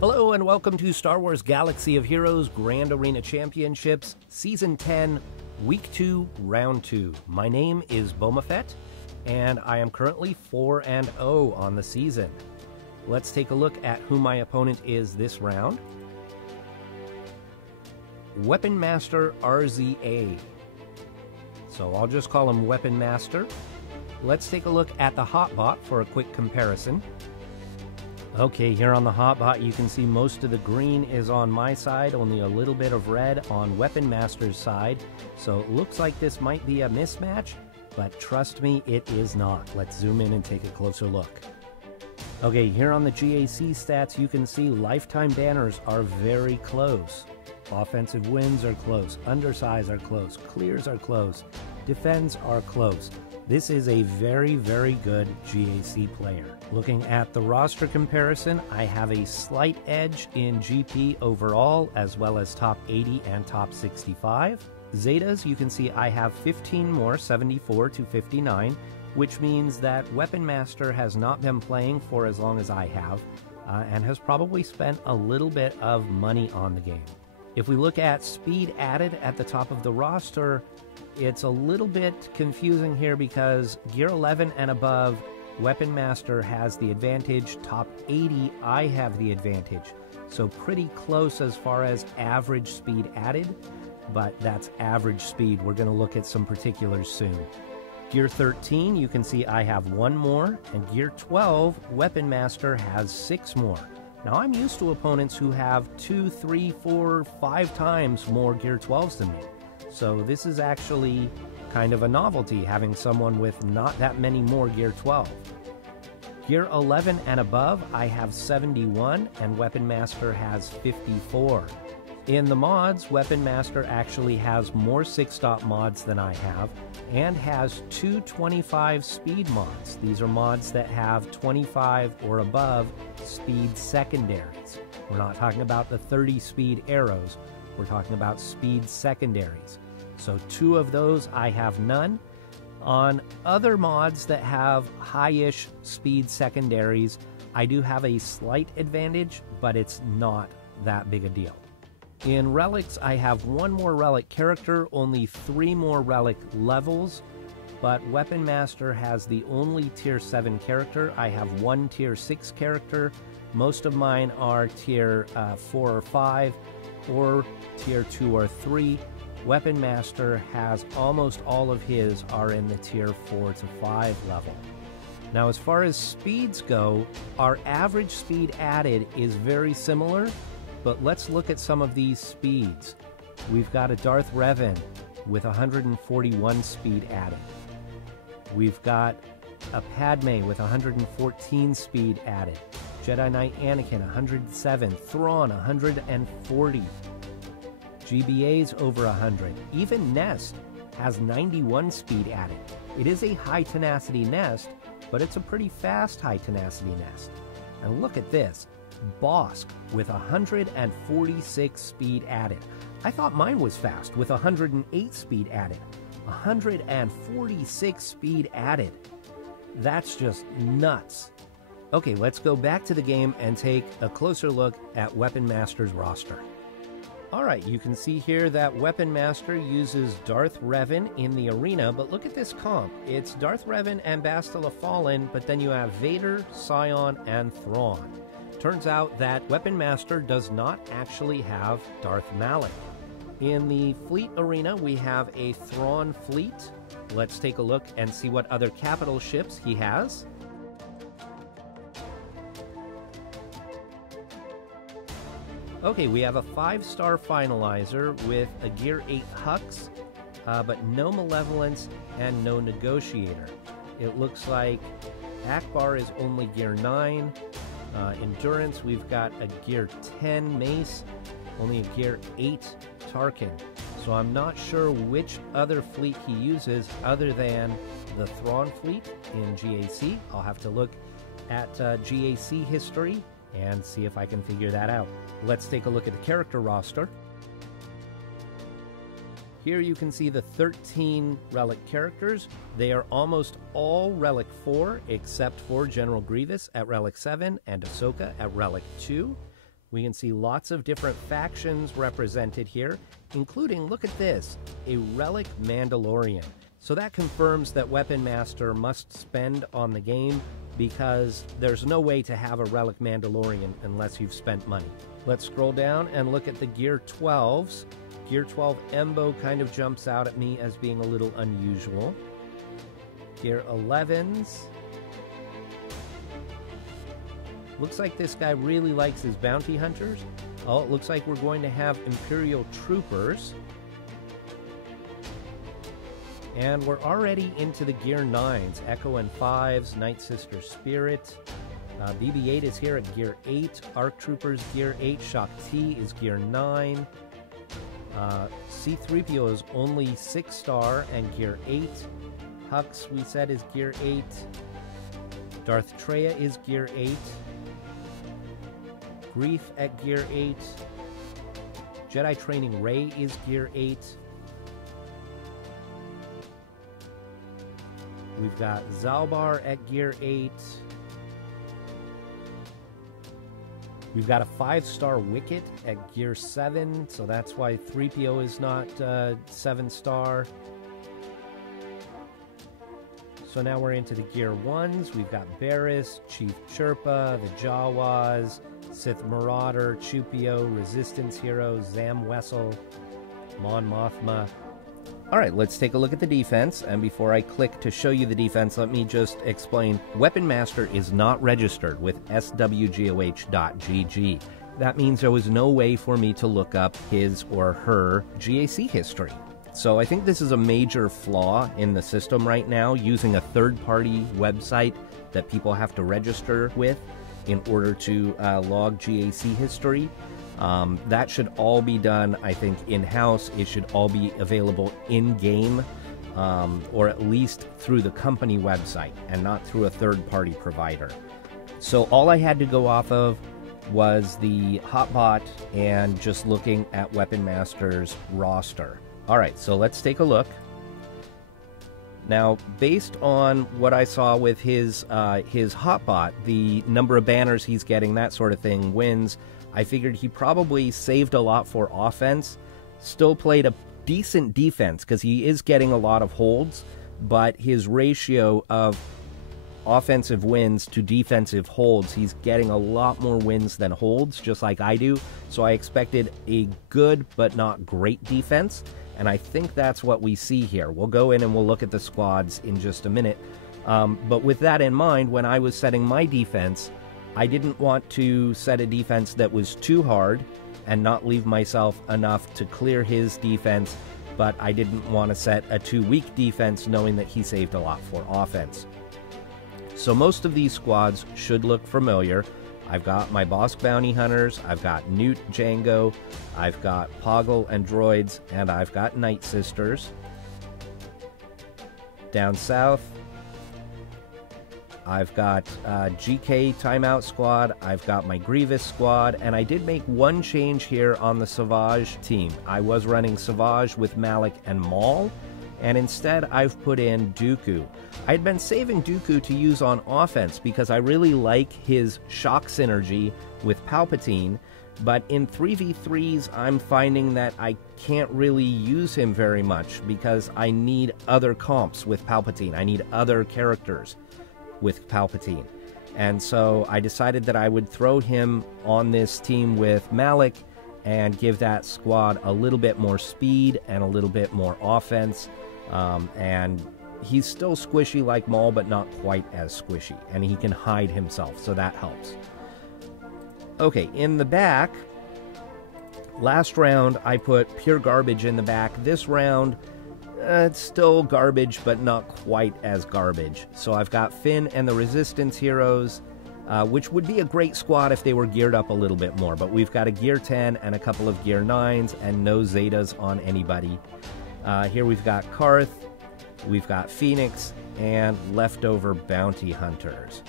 Hello and welcome to Star Wars Galaxy of Heroes Grand Arena Championships, Season 10, Week 2, Round 2. My name is Boma Fett, and I am currently 4-0 on the season. Let's take a look at who my opponent is this round. WeaponMasterRza. So I'll just call him Weapon Master. Let's take a look at the hotbot for a quick comparison. Okay, here on the hotbot you can see most of the green is on my side, only a little bit of red on Weapon Master's side. So it looks like this might be a mismatch, but trust me, it is not. Let's zoom in and take a closer look. Okay, here on the GAC stats you can see lifetime banners are very close. Offensive wins are close, undersize are close, clears are close, defends are close. This is a very, very good GAC player. Looking at the roster comparison, I have a slight edge in GP overall, as well as top 80 and top 65. Zetas, you can see I have 15 more, 74 to 59, which means that Weapon Master has not been playing for as long as I have, and has probably spent a little bit of money on the game. If we look at speed added at the top of the roster, it's a little bit confusing here because Gear 11 and above, Weapon Master has the advantage. Top 80, I have the advantage. So pretty close as far as average speed added, but that's average speed. We're going to look at some particulars soon. Gear 13, you can see I have 1 more, and Gear 12, Weapon Master has 6 more. Now I'm used to opponents who have 2, 3, 4, 5 times more Gear 12s than me. So this is actually kind of a novelty, having someone with not that many more Gear 12. Gear 11 and above, I have 71, and Weapon Master has 54. In the mods, Weapon Master actually has more 6-stop mods than I have, and has 2 25 speed mods. These are mods that have 25 or above speed secondaries. We're not talking about the 30 speed arrows. We're talking about speed secondaries. So 2 of those, I have none. On other mods that have high-ish speed secondaries, I do have a slight advantage, but it's not that big a deal. In relics, I have 1 more relic character, only 3 more relic levels, but Weapon Master has the only tier 7 character. I have 1 tier 6 character. Most of mine are tier 4 or 5, or tier 2 or 3. Weapon Master has almost all of his are in the tier 4 to 5 level. Now as far as speeds go, our average speed added is very similar, but let's look at some of these speeds. We've got a Darth Revan with 141 speed added. We've got a Padme with 114 speed added. Jedi Knight Anakin 107, Thrawn 140. GBA's over 100. Even Nest has 91 speed added. It is a high tenacity nest, but it's a pretty fast high tenacity nest. And look at this, Bosk with 146 speed added. I thought mine was fast with 108 speed added. 146 speed added. That's just nuts. Okay, let's go back to the game and take a closer look at Weapon Master's roster. Alright, you can see here that Weapon Master uses Darth Revan in the arena, but look at this comp. It's Darth Revan and Bastila Fallen, but then you have Vader, Scion, and Thrawn. Turns out that Weapon Master does not actually have Darth Malak. In the fleet arena, we have a Thrawn fleet. Let's take a look and see what other capital ships he has. Okay, we have a 5-star finalizer with a Gear 8 Hux, but no Malevolence and no Negotiator. It looks like Akbar is only Gear 9. Endurance, we've got a Gear 10 Mace, only a Gear 8 Tarkin. So I'm not sure which other fleet he uses other than the Thrawn fleet in GAC. I'll have to look at GAC history and see if I can figure that out. Let's take a look at the character roster. Here you can see the 13 Relic characters. They are almost all Relic 4, except for General Grievous at Relic 7 and Ahsoka at Relic 2. We can see lots of different factions represented here, including, look at this, a Relic Mandalorian. So that confirms that Weapon Master must spend on the game, because there's no way to have a Relic Mandalorian unless you've spent money. Let's scroll down and look at the Gear 12s. Gear 12 Embo kind of jumps out at me as being a little unusual. Gear 11s. Looks like this guy really likes his bounty hunters. Oh, it looks like we're going to have Imperial Troopers. And we're already into the Gear 9s. Echo and 5s, Night Sister Spirit. BB-8 is here at Gear 8. ARC Troopers Gear 8. Shock T is Gear 9. C-3PO is only 6-star and Gear 8. Hux, we said, is Gear 8. Darth Treya is Gear 8. Grief at Gear 8. Jedi Training Rey is Gear 8. We've got Zalbar at Gear 8. We've got a 5-star Wicket at Gear 7, so that's why 3PO is not 7-star. So now we're into the Gear 1s. We've got Barriss, Chief Chirpa, the Jawas, Sith Marauder, Chupio, Resistance Hero, Zam Wessel, Mon Mothma. Alright, let's take a look at the defense, and before I click to show you the defense, let me just explain. Weapon Master is not registered with SWGOH GAC. That means there was no way for me to look up his or her GAC history. So I think this is a major flaw in the system right now, using a third-party website that people have to register with in order to log GAC history. That should all be done, I think, in-house. It should all be available in-game, or at least through the company website, and not through a third-party provider. So all I had to go off of was the Hotbot and just looking at Weapon Master's roster. Alright, so let's take a look. Now, based on what I saw with his Hotbot, the number of banners he's getting, that sort of thing, wins, I figured he probably saved a lot for offense, still played a decent defense, because he is getting a lot of holds, but his ratio of offensive wins to defensive holds, he's getting a lot more wins than holds, just like I do, so I expected a good but not great defense, and I think that's what we see here. We'll go in and we'll look at the squads in just a minute, but with that in mind, when I was setting my defense, I didn't want to set a defense that was too hard and not leave myself enough to clear his defense, but I didn't want to set a too weak defense knowing that he saved a lot for offense. So most of these squads should look familiar. I've got my Bosk Bounty Hunters, I've got Newt Jango, I've got Poggle and Droids, and I've got Night Sisters. Down south, I've got GK Timeout Squad, I've got my Grievous Squad, and I did make one change here on the Savage team. I was running Savage with Malik and Maul, and instead I've put in Dooku. I'd been saving Dooku to use on offense because I really like his shock synergy with Palpatine, but in 3v3s I'm finding that I can't really use him very much because I need other comps with Palpatine. I need other characters with Palpatine. And so I decided that I would throw him on this team with Malik and give that squad a little bit more speed and a little bit more offense. And he's still squishy like Maul, but not quite as squishy. And he can hide himself, so that helps. Okay, in the back, last round I put pure garbage in the back. This round, it's still garbage, but not quite as garbage. So I've got Finn and the Resistance Heroes, which would be a great squad if they were geared up a little bit more. But we've got a Gear 10 and a couple of Gear 9s and no Zetas on anybody. Here we've got Karth, we've got Phoenix, and leftover Bounty Hunters.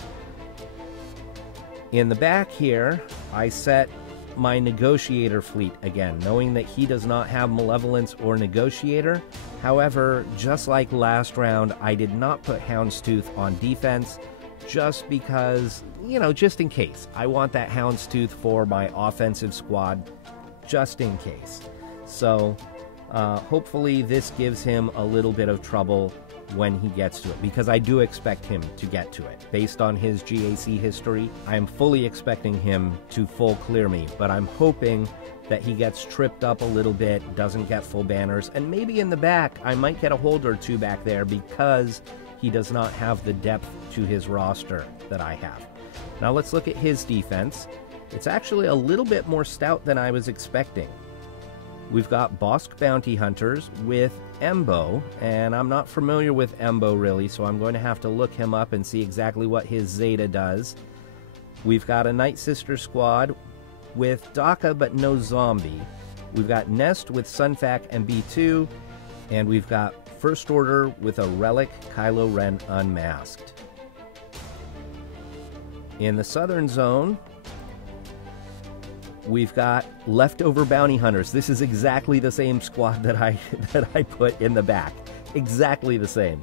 In the back here, I set my Negotiator fleet again, knowing that he does not have Malevolence or Negotiator. However, just like last round, I did not put Houndstooth on defense, just because, you know, just in case. I want that houndstooth for my offensive squad, just in case. So hopefully this gives him a little bit of trouble when he gets to it, because I do expect him to get to it. Based on his GAC history, I am fully expecting him to full clear me, but I'm hoping that he gets tripped up a little bit, doesn't get full banners, and maybe in the back I might get a hold or two back there because he does not have the depth to his roster that I have. Now let's look at his defense. It's actually a little bit more stout than I was expecting. We've got Bosk Bounty Hunters with Embo, and I'm not familiar with Embo really, so I'm going to have to look him up and see exactly what his Zeta does. We've got a Night Sister squad with Daka but no zombie. We've got Nest with Sunfac and B2, and we've got First Order with a Relic Kylo Ren unmasked. In the Southern Zone, we've got Leftover Bounty Hunters. This is exactly the same squad that I put in the back. Exactly the same.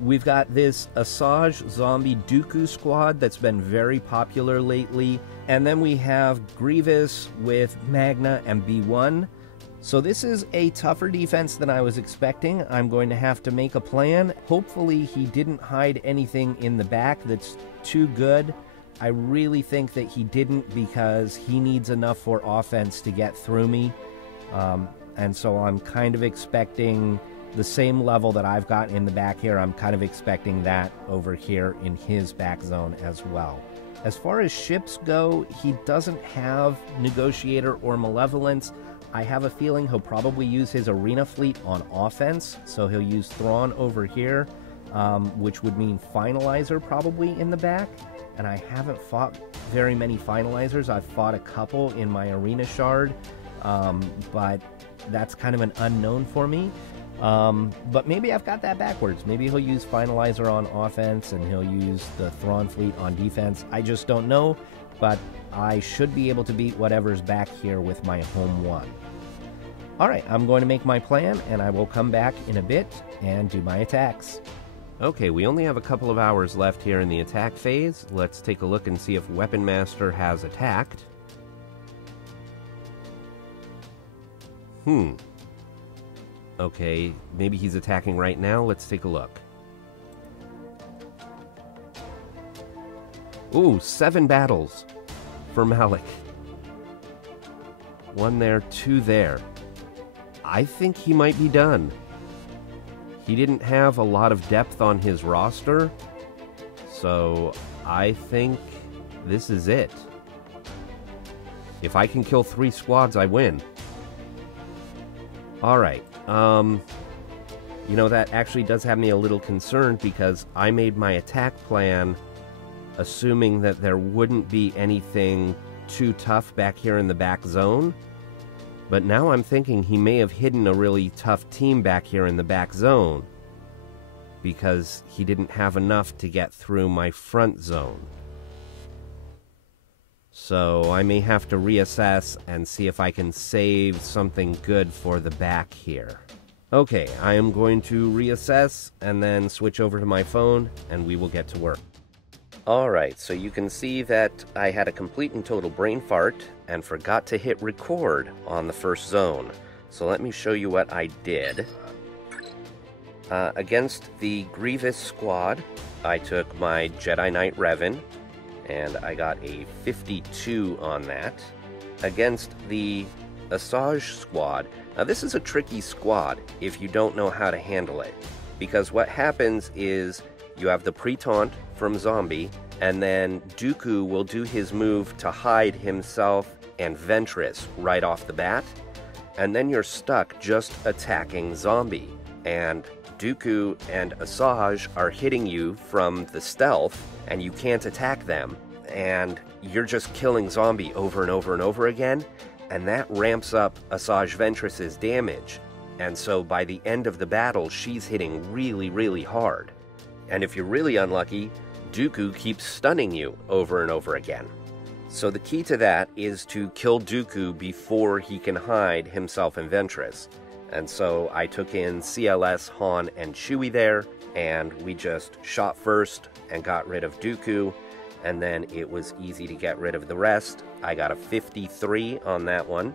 We've got this Asajj Zombie Dooku squad that's been very popular lately. And then we have Grievous with Magna and B1. So this is a tougher defense than I was expecting. I'm going to have to make a plan. Hopefully he didn't hide anything in the back that's too good. I really think that he didn't, because he needs enough for offense to get through me. And so I'm kind of expecting the same level that I've got in the back here. I'm kind of expecting that over here in his back zone as well. As far as ships go, he doesn't have Negotiator or Malevolence. I have a feeling he'll probably use his Arena fleet on offense, so he'll use Thrawn over here, which would mean Finalizer probably in the back. And I haven't fought very many Finalizers. I've fought a couple in my Arena Shard, but that's kind of an unknown for me. But maybe I've got that backwards. Maybe he'll use Finalizer on offense and he'll use the Thrawn fleet on defense. I just don't know, but I should be able to beat whatever's back here with my home one. Alright, I'm going to make my plan, and I will come back in a bit and do my attacks. Okay, we only have a couple of hours left here in the attack phase. Let's take a look and see if Weapon Master has attacked. Okay, maybe he's attacking right now. Let's take a look. Ooh, 7 battles for Malik. 1 there, 2 there. I think he might be done. He didn't have a lot of depth on his roster, so I think this is it. If I can kill 3 squads, I win. Alright, you know, that actually does have me a little concerned, because I made my attack plan assuming that there wouldn't be anything too tough back here in the back zone. But now I'm thinking he may have hidden a really tough team back here in the back zone, because he didn't have enough to get through my front zone. So I may have to reassess and see if I can save something good for the back here. Okay, I am going to reassess and then switch over to my phone, and we will get to work. Alright, so you can see that I had a complete and total brain fart and forgot to hit record on the first zone. So let me show you what I did. Against the Grievous squad, I took my Jedi Knight Revan, and I got a 52 on that. Against the Asajj squad, now this is a tricky squad if you don't know how to handle it, because what happens is you have the pre-taunt from Zombie, and then Dooku will do his move to hide himself and Ventress right off the bat, and then you're stuck just attacking Zombie, and Dooku and Asajj are hitting you from the stealth, and you can't attack them, and you're just killing Zombie over and over and over again, and that ramps up Asajj Ventress's damage, and so by the end of the battle, she's hitting really, really hard. And if you're really unlucky, Dooku keeps stunning you over and over again. So the key to that is to kill Dooku before he can hide himself and Ventress. And so I took in CLS, Han, and Chewie there, and we just shot first and got rid of Dooku, and then it was easy to get rid of the rest. I got a 53 on that one.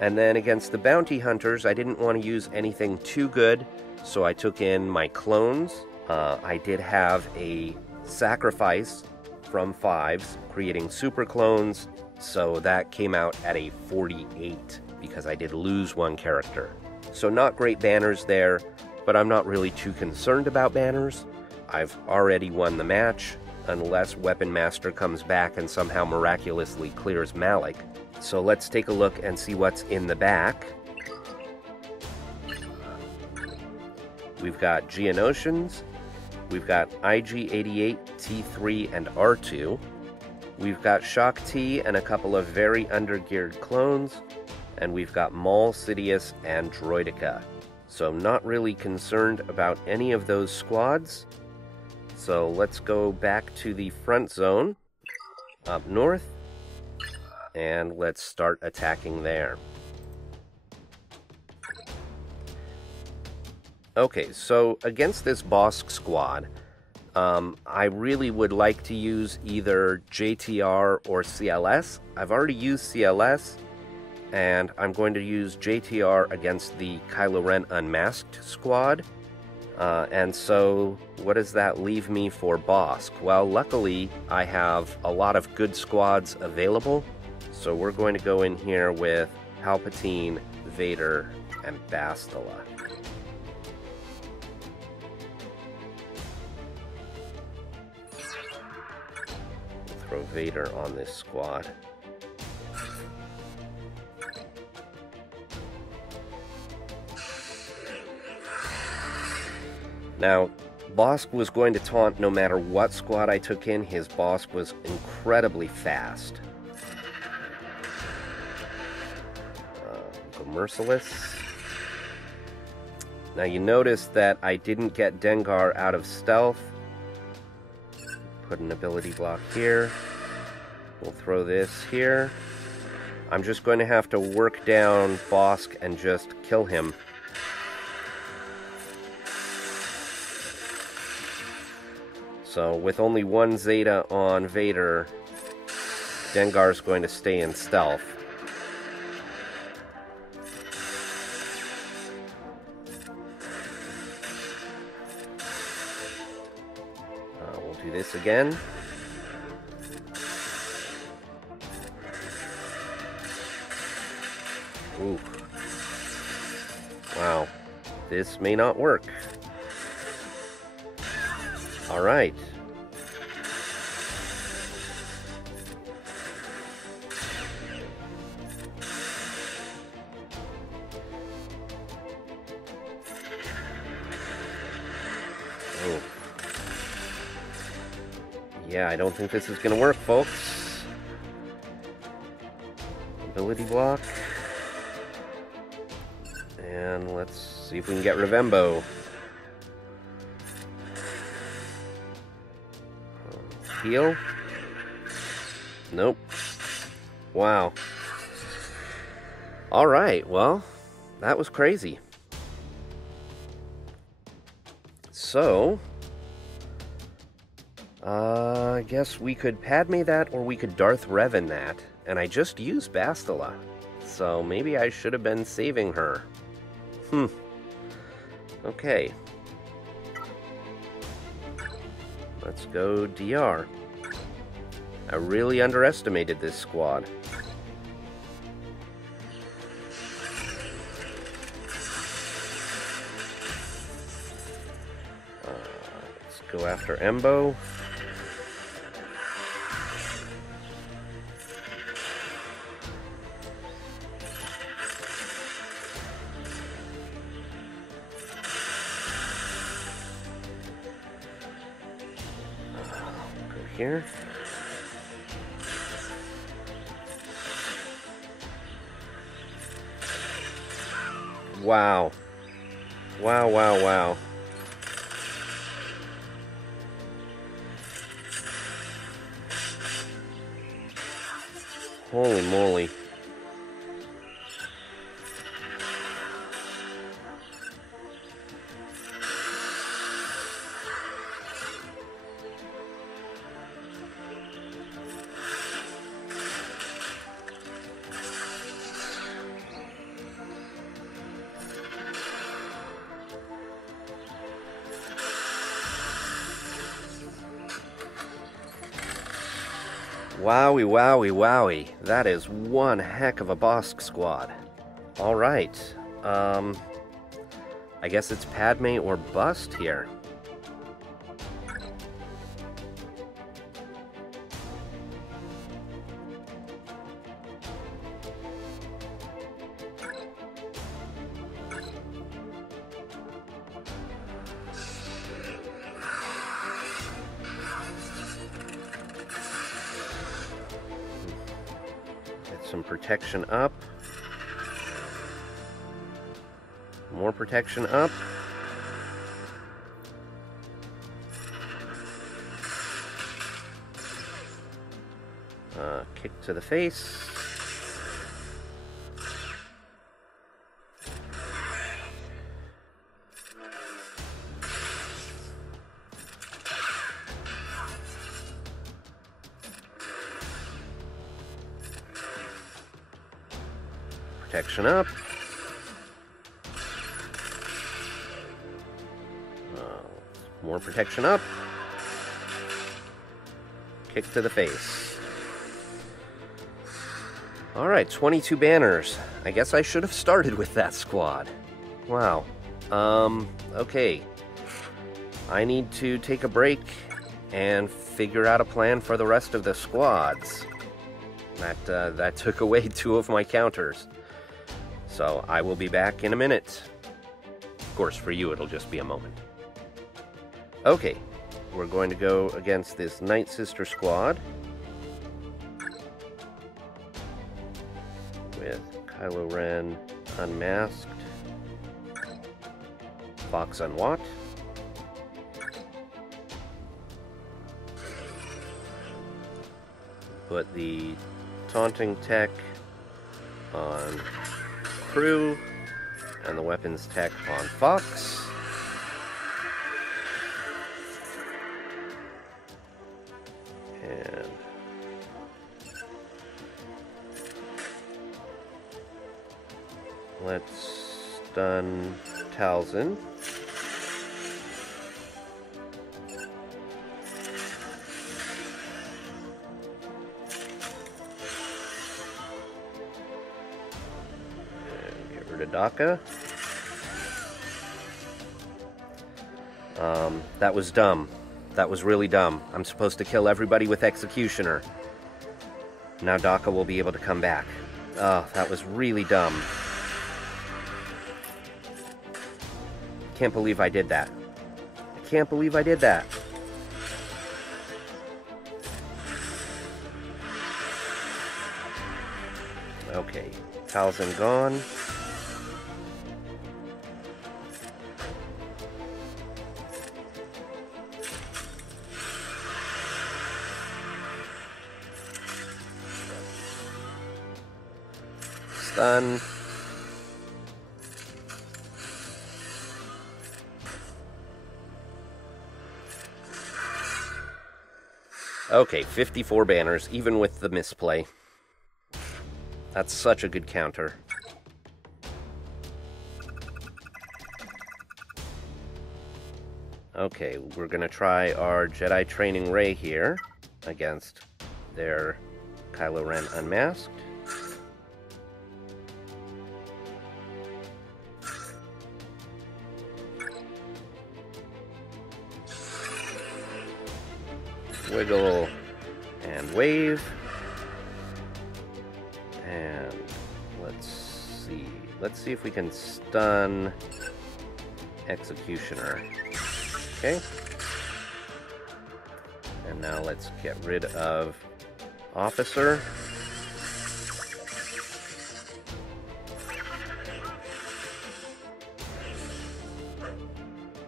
And then against the bounty hunters, I didn't want to use anything too good, so I took in my clones. I did have a sacrifice from 5s, creating super clones, so that came out at a 48 because I did lose one character. So not great banners there, but I'm not really too concerned about banners. I've already won the match, unless Weapon Master comes back and somehow miraculously clears Malik. So let's take a look and see what's in the back. We've got Geonosians, we've got IG-88, T3, and R2. We've got Shock T and a couple of very undergeared clones, and we've got Maul, Sidious, and Droideka. So I'm not really concerned about any of those squads. So let's go back to the front zone, up north, and let's start attacking there. Okay, so against this Bosk squad, I really would like to use either JTR or CLS. I've already used CLS, and I'm going to use JTR against the Kylo Ren Unmasked squad. And so, what does that leave me for Bosk? Well, luckily, I have a lot of good squads available, so we're going to go in here with Palpatine, Vader, and Bastila. Throw Vader on this squad. Now, Bosk was going to taunt no matter what squad I took in. His Bosk was incredibly fast. Go Merciless. Now you notice that I didn't get Dengar out of stealth. Put an ability block here. We'll throw this here. I'm just going to have to work down Bosk and just kill him. So with only one Zeta on Vader, Dengar's going to stay in stealth. We'll do this again. Ooh. Wow. This may not work. All right. Oh. Yeah, I don't think this is going to work, folks. Ability block. And let's see if we can get Revembo. Heal? Nope. Wow. Alright, well, that was crazy. So, I guess we could Padme that, or we could Darth Revan that, and I just used Bastila. So maybe I should have been saving her. Okay. Let's go DR. I really underestimated this squad. Let's go after Embo. Here. Wow. Wow, wow, wow. Holy moly. Wowie, wowie, wowie. That is one heck of a boss squad. Alright. I guess it's Padme or bust here. Some protection up. More protection up. Kick to the face. Protection up. More protection up. Kick to the face. Alright, 22 banners. I guess I should have started with that squad. Wow. Okay. I need to take a break and figure out a plan for the rest of the squads. That took away 2 of my counters. So I will be back in a minute. Of course, for you, it'll just be a moment. Okay, we're going to go against this Night Sister squad with Kylo Ren unmasked, Fox unwatched, put the taunting tech on Crew and the weapons tech on Fox. And let's stun Talzin. Daka. That was dumb. That was really dumb. I'm supposed to kill everybody with Executioner. Now Daka will be able to come back. Oh, that was really dumb. Can't believe I did that. I can't believe I did that. Okay, Talzin gone. Stun. Okay, 54 banners, even with the misplay. That's such a good counter. Okay, we're gonna try our Jedi Training Ray here against their Kylo Ren unmasked. Wiggle and wave. And let's see if we can stun Executioner. Okay. And now let's get rid of Officer.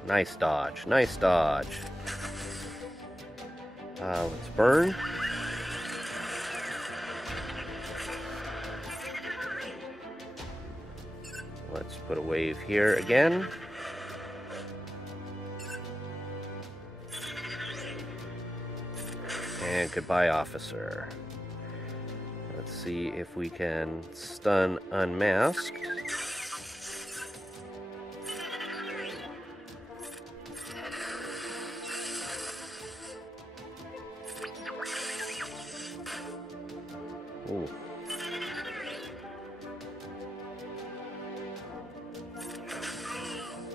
Nice dodge, nice dodge. Let's burn. Let's put a wave here again. And goodbye, Officer. Let's see if we can stun Unmasked. Ooh.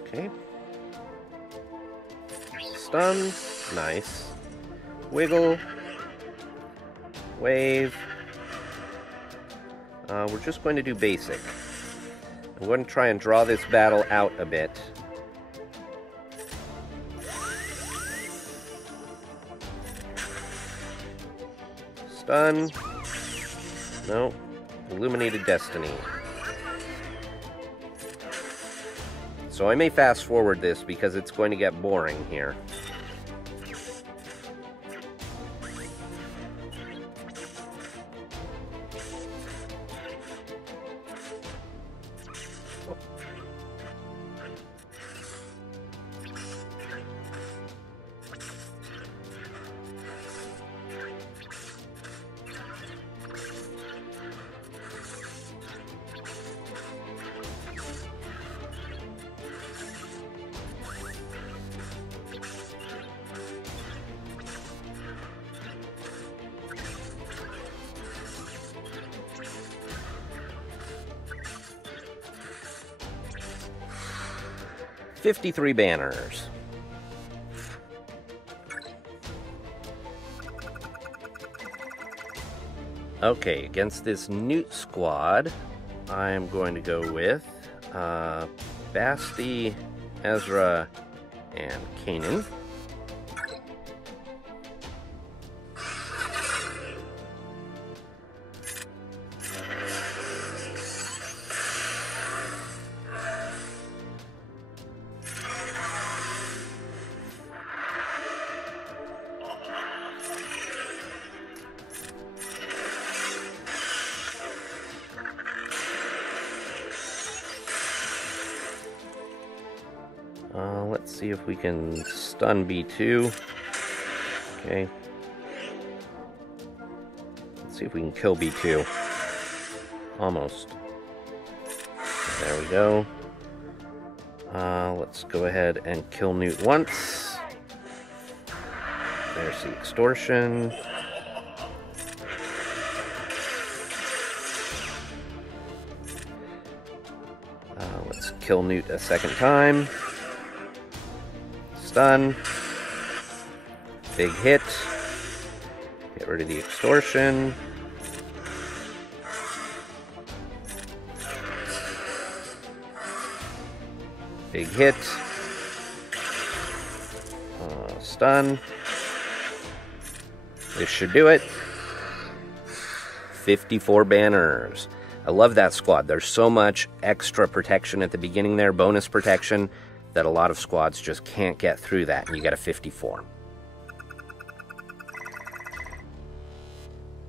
Okay. Stun. Nice. Wiggle. Wave. We're just going to do basic. I'm going to try and draw this battle out a bit. Stun. No. Illuminated Destiny. So I may fast forward this because it's going to get boring here. $53 banners. Okay, against this Newt squad, I'm going to go with Basti, Ezra, and Kanan. Let's see if we can stun B2. Okay. Let's see if we can kill B2. Almost. There we go. Let's go ahead and kill Newt once. There's the extortion. Let's kill Newt a second time. Stun. Big hit. Get rid of the extortion. Big hit. Stun. This should do it. 54 banners. I love that squad. There's so much extra protection at the beginning there, bonus protection, that a lot of squads just can't get through that, and you get a 54.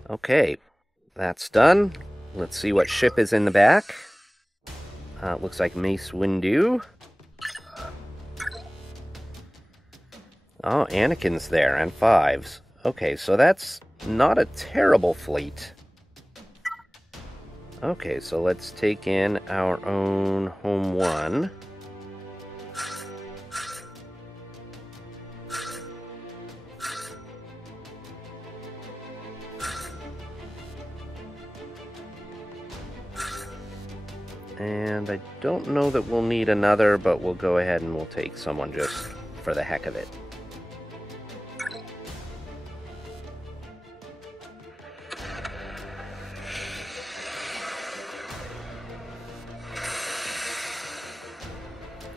Okay, that's done. Let's see what ship is in the back. Looks like Mace Windu. Oh, Anakin's there, and Fives. Okay, so that's not a terrible fleet. Okay, so let's take in our own Home 1. And I don't know that we'll need another, but we'll go ahead and we'll take someone just for the heck of it.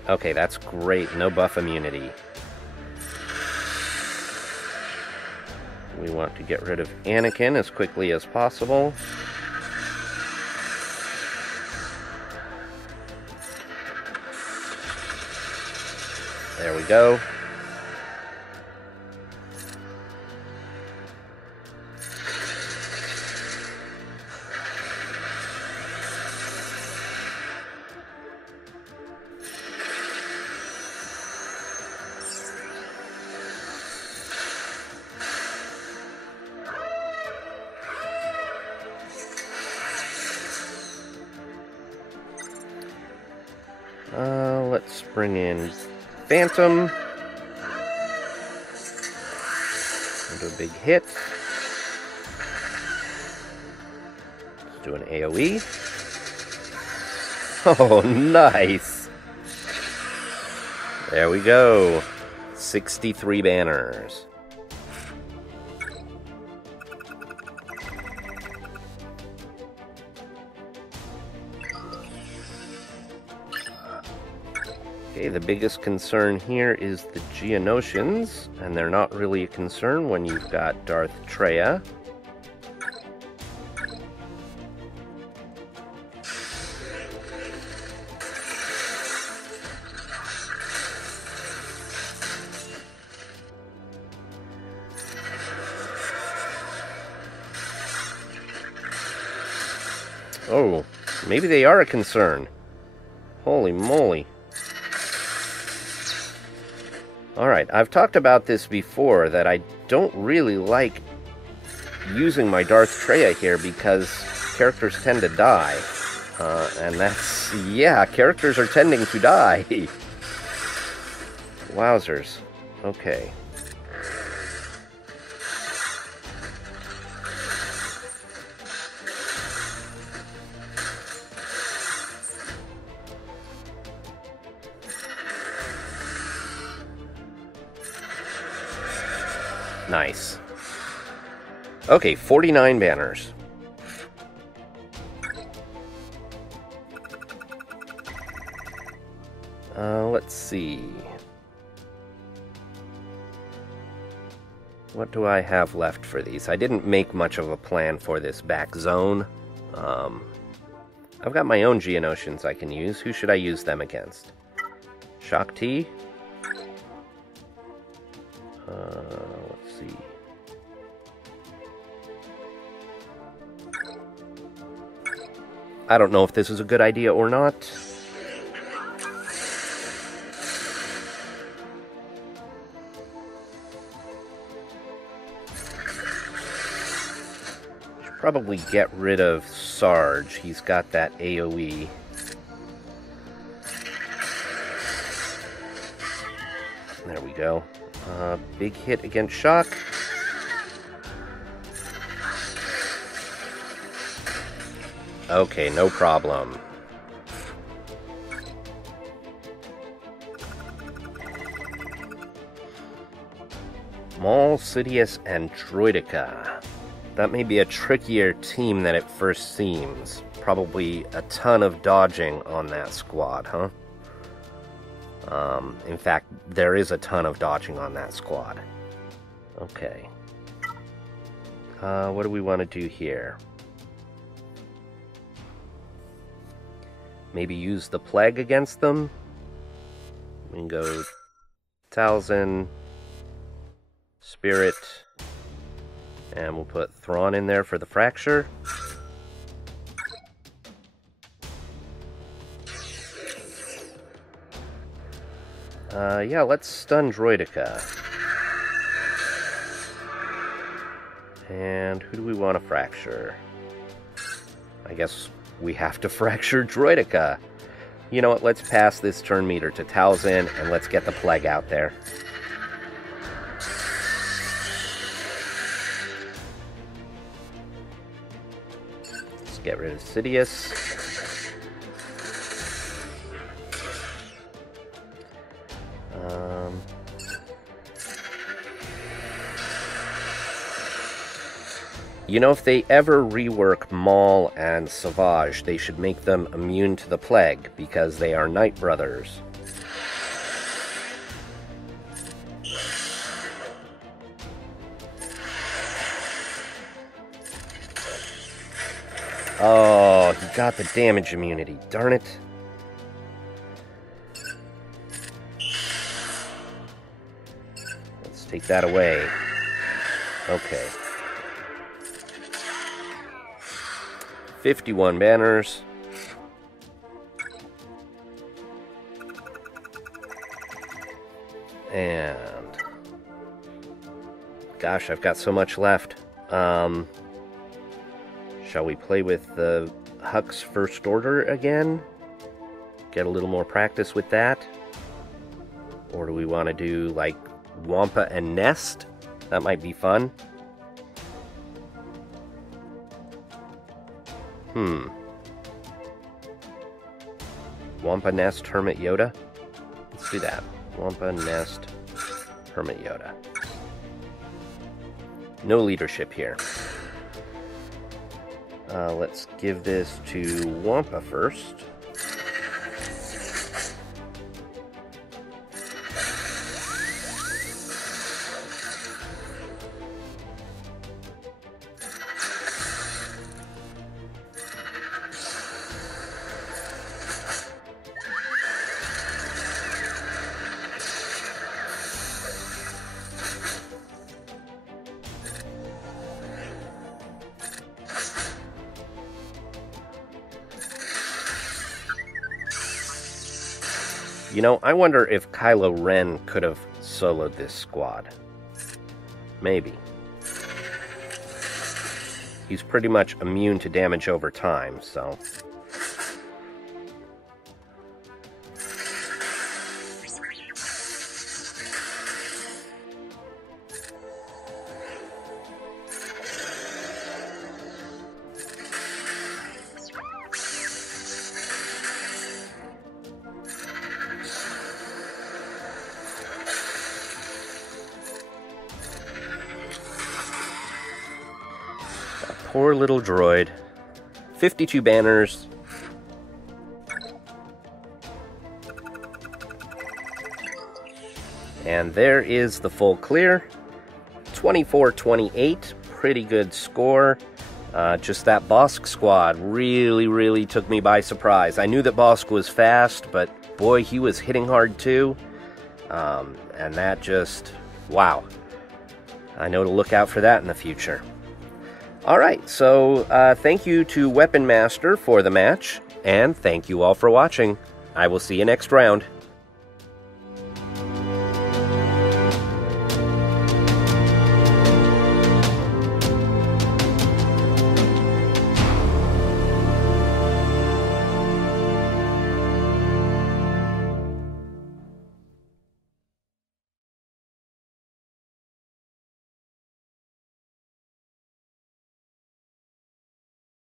Okay, that's great. No buff immunity. We want to get rid of Anakin as quickly as possible. There we go. Let's bring in Phantom. Do a big hit. Do an AoE. Oh, nice! There we go. 63 banners. Okay, the biggest concern here is the Geonosians, and they're not really a concern when you've got Darth Treya. Oh, maybe they are a concern. Holy moly. Alright, I've talked about this before, that I don't really like using my Darth Treya here because characters tend to die. And that's... yeah, characters are tending to die. Wowzers. Okay. Nice. Okay, 49 banners. Let's see. What do I have left for these? I didn't make much of a plan for this back zone. I've got my own Geonosians I can use. Who should I use them against? Shaak Ti? Let's see. I don't know if this is a good idea or not. Should probably get rid of Sarge. He's got that AoE. There we go. Big hit against Shaak. Okay, no problem. Maul, Sidious, and Droideka. That may be a trickier team than it first seems. Probably a ton of dodging on that squad, huh? In fact, there is a ton of dodging on that squad. Okay. What do we want to do here? Maybe use the Plague against them? We can go Talzin, Spirit, and we'll put Thrawn in there for the Fracture. Yeah, let's stun Droideka. And who do we want to fracture? I guess we have to fracture Droideka. You know what, let's pass this turn meter to Talzin, and let's get the Plague out there. Let's get rid of Sidious. You know, if they ever rework Maul and Savage, they should make them immune to the Plague, because they are Night Brothers. Oh, he got the damage immunity, darn it. Let's take that away. Okay. 51 banners. And gosh, I've got so much left. Shall we play with the Hux First Order again? Get a little more practice with that? Or do we want to do like Wampa and Nest? That might be fun. Wampa Nest Hermit Yoda? Let's do that. Wampa Nest Hermit Yoda. No leadership here. Let's give this to Wampa first. You know, I wonder if Kylo Ren could have soloed this squad. Maybe. He's pretty much immune to damage over time, so... Poor little droid. 52 banners. And there is the full clear. 24-28. Pretty good score. Just that Bosk squad really took me by surprise. I knew that Bosk was fast, but boy, he was hitting hard too. And that just... wow. I know to look out for that in the future. Alright, so thank you to Weapon Master for the match, and thank you all for watching. I will see you next round.